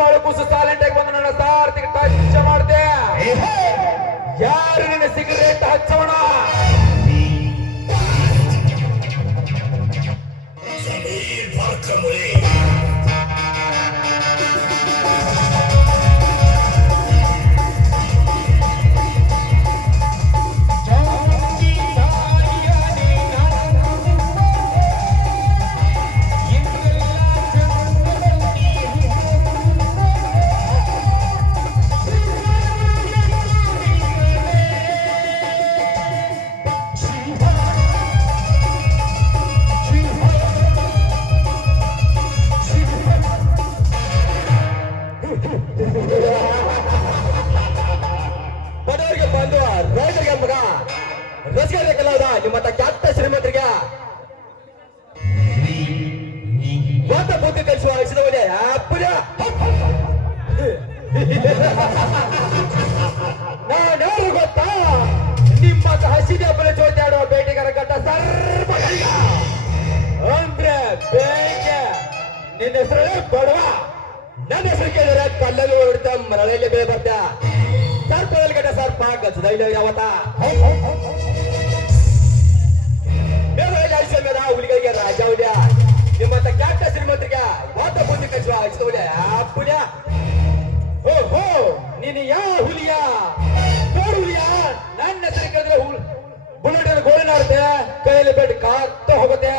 ಅವಳು ಕೂಸು ಸೈಲೆಂಟ್ ಆಗಿ ಬಂದು ನನ್ನ ಸಾರ್ತಿಗೆ ಟಚ್ ಮಾಡ್ದೆ. ಯಾರು ನಿನ್ನ ಸಿಗರೇಟ್ ಹಚ್ಚೋಣ ಸಮೀರ್ ಬಾರ್ಕಮುಳಿ ಮಗ ರಸಿಕರಿಗೆ ಕಲಾವಿದ. ನಿಮ್ಮಂತ ಕೆಟ್ಟ ಶ್ರೀಮಂತರಿಗೆ ಮಾತ ಬುದ್ಧಿ ಕಲಿಸುವ ಇಷ್ಟದವನೇ ಅಪ್ಪುಜ ನಾನ್ಯಾರು ಗೊತ್ತಾ? ನಿಮ್ಮ ಹಸಿದ ಹಬ್ಬನ ಜೊತೆ ಆಡುವ ಬೇಟೆಗಾರ ಗಟ್ಟ ಸರ್ವ. ಅಂದ್ರೆ ಬೇಟೆ. ನಿನ್ನ ಹೆಸರೇ ಬಡವ. ನನ್ನ ಹೆಸರು ಕೇಳಿದ್ರೆ ಕಲ್ಲಲ್ಲಿ ಹೊಡ್ತಾ ಮರಳಲ್ಲಿ ಬೇರೆ ಬರ್ತ ಸರ್ಪ ಗಜದ ಇಲ್ಲ ಯಾವತ್ತ ಬೇರೆ ಆಯ್ಸ ಮೇಡ ಹುಲಿಗಳಿಗೆ ರಾಜ ಹುಲಿಯ ನಿಮ್ಮಂತ ಕ್ಯಾಟ ಶ್ರೀಮಂತರಿಗೆ ವಾತ ಬುದ್ಧಿ ಕಲಿಸುವ ಇಷ್ಟ ಹುಲಿಯ ಅಪ್ಪುಲಿಯ ಓ ಹೋ ನೀನು ಯಾವ ಹುಲಿಯ ನೋಡು ಹುಲಿಯ ನನ್ನ ಹೆಸರು ಕೇಳಿದ್ರೆ ಹುಲ್ ಬುಲೆಟ್ ಗೋಳಿನಾಡುತ್ತೆ ಕೈಯಲ್ಲಿ ಬೆಡ್ ಕಾತ್ತ ಹೋಗುತ್ತೆ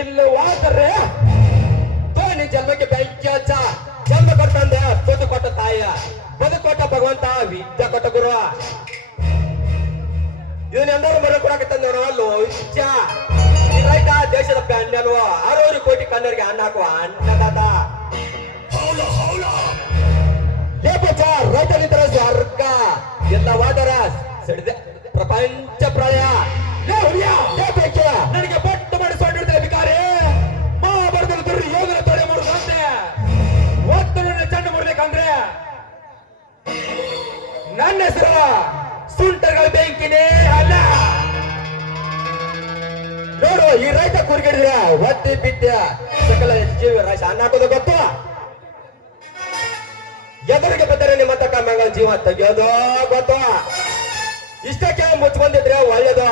ಇಲ್ಲವಾದರೆ ನಿನ್ ಜನ್ಮಕ್ಕೆ ಬೆಂಕಿ ಹಚ್ಚ ಜನ್ಮ ಕೊಟ್ಟಂದೆ ಬದು ಕೊಟ್ಟ ತಾಯ. ಬದು ಕೊಟ್ಟ ಭಗವಂತ, ವಿದ್ಯೆ ಕೊಟ್ಟ ಗುರುವ ಇದನ್ನೆಲ್ಲರೂ ಮರ ಕೊಡಕತ್ತಂದ ಅಲ್ಲೋ ಈ ರೈತ ದೇಶದ ಅಣ್ಣ ಅಲ್ವಾ ಆರೂರು ಕೋಟಿ ಕನ್ನರಿಗೆ ಅನ್ನ ಹಾಕುವ ಅನ್ನದಾತ ಲೇಪಚ ರೈತನಿತರ ಸ್ವರ್ಗ. ಎಲ್ಲವಾದರ ಸಿಡಿದೆ ಈ ರೈತ ಕುರ್ಗಿಡಿದ್ರ ಒತ್ತಿ ಬಿದ್ದ ಸಕಲ ಜೀವ ರಾಶ ಅನ್ನ ಹಾಕೋದು ಗೊತ್ತು? ಎದುರಿಗೆ ಬಿದ್ದರೆ ನಿಮ್ಮ ತಕ್ಕ ಮಂಗಳ ಜೀವ ತೆಗೆಯೋದು ಗೊತ್ತು? ಇಷ್ಟಕ್ಕೆ ಮುಚ್ಕೊಂಡಿದ್ರೆ ಒಳ್ಳೇದು.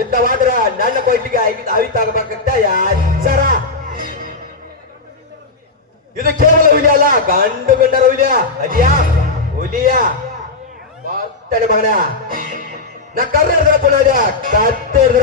ಇದ್ದವಾದ್ರ ನನ್ನ ಕೊಟ್ಟಿಗೆ ಅವಿತಾಗಬೇಕಂತ ಯಾರ ಇದು ಕೇವಲ ಹುಲಿ ಅಲ್ಲ, ಗಂಡು ಗಂಡರ ಹುಲಿಯ ಅಲಿಯ ಹುಲಿಯ? ಮಗನ. ನಾ ಕರ್ನಾಟಕ ಪುನಃ ಕತ್ತಿದ್ರ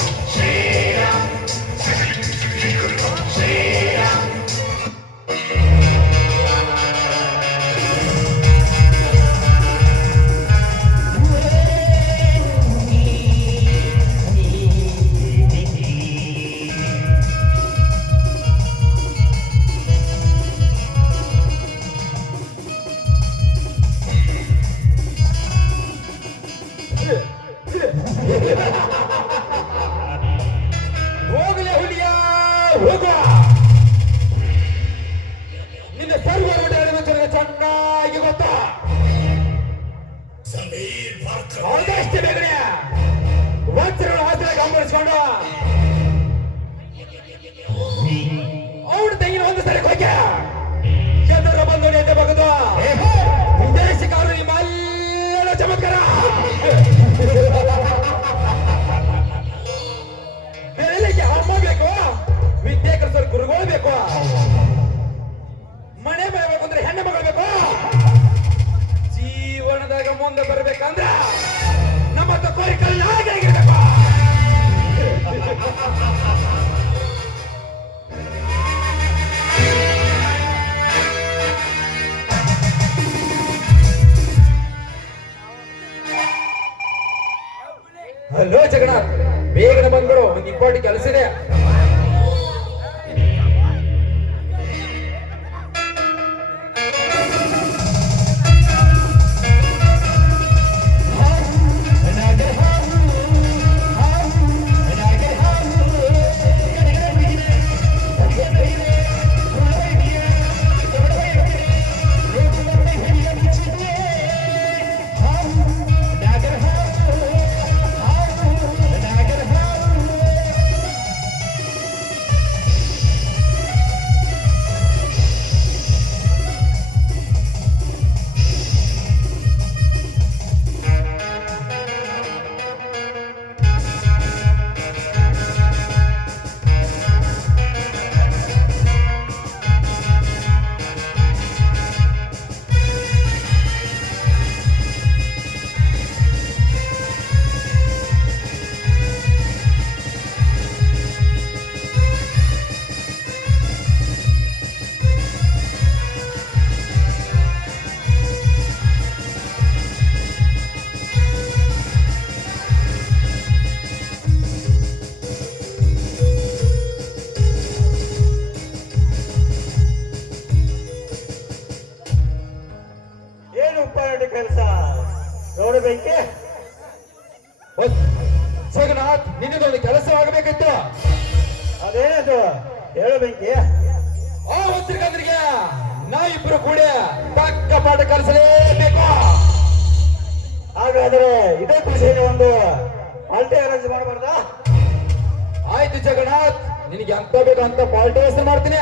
ಆದಷ್ಟು ಬೇಗನೆ. ವಜ್ರ ಹಾಸ್ಯ ಗಮನಿಸ್ಕೊಂಡು. ಅವನು ತೆಂಗಿನ ಒಂದು ಸರಿ ಹೋಗ್ಯ ಎದುರ ಬಂದು ನಿಂತ ಬಗದು. ವಿದೇಶಿಕರು ನಿಮ್ಮೆಲ್ಲ ಚಮತ್ಕಾರ. ಹಲೋ ಜಗನ್ನಾಥ್ ಬೇಗನೆ ಬಂದ್ಬಿಡು ಒಂದು ಇಂಪಾರ್ಟೆಂಟ್ ಕೆಲಸ ಇದೆ ಇಂಪಾರ್ಟೆಂಟ್ ಕೆಲಸ. ನೋಡಬೇಕೆ? ಜಗನ್ನಾಥ್ ನಿನ್ನದೊಂದು ಕೆಲಸವಾಗಬೇಕಿತ್ತು. ಅದೇನದು ಹೇಳಬೇಕಿ? ಬೆಂಕಿ ಆ ಹೊತ್ತಿಗೆ ನಾ ಇಬ್ರು ಕೂಡಿ ತಕ್ಕ ಪಾಠ ಕಲಿಸಲೇಬೇಕು. ಹಾಗಾದ್ರೆ ಇದೇ ಖುಷಿಯಲ್ಲಿ ಒಂದು ಪಾಲ್ಟಿ ಅರೇಂಜ್ ಮಾಡಬಾರ್ದಾ? ಆಯ್ತು ಜಗನ್ನಾಥ್ ನಿನಗೆ ಅಂತ ಬೇಕು ಅಂತ ಪಾಲ್ಟಿ ವ್ಯವಸ್ಥೆ ಮಾಡ್ತೀನಿ.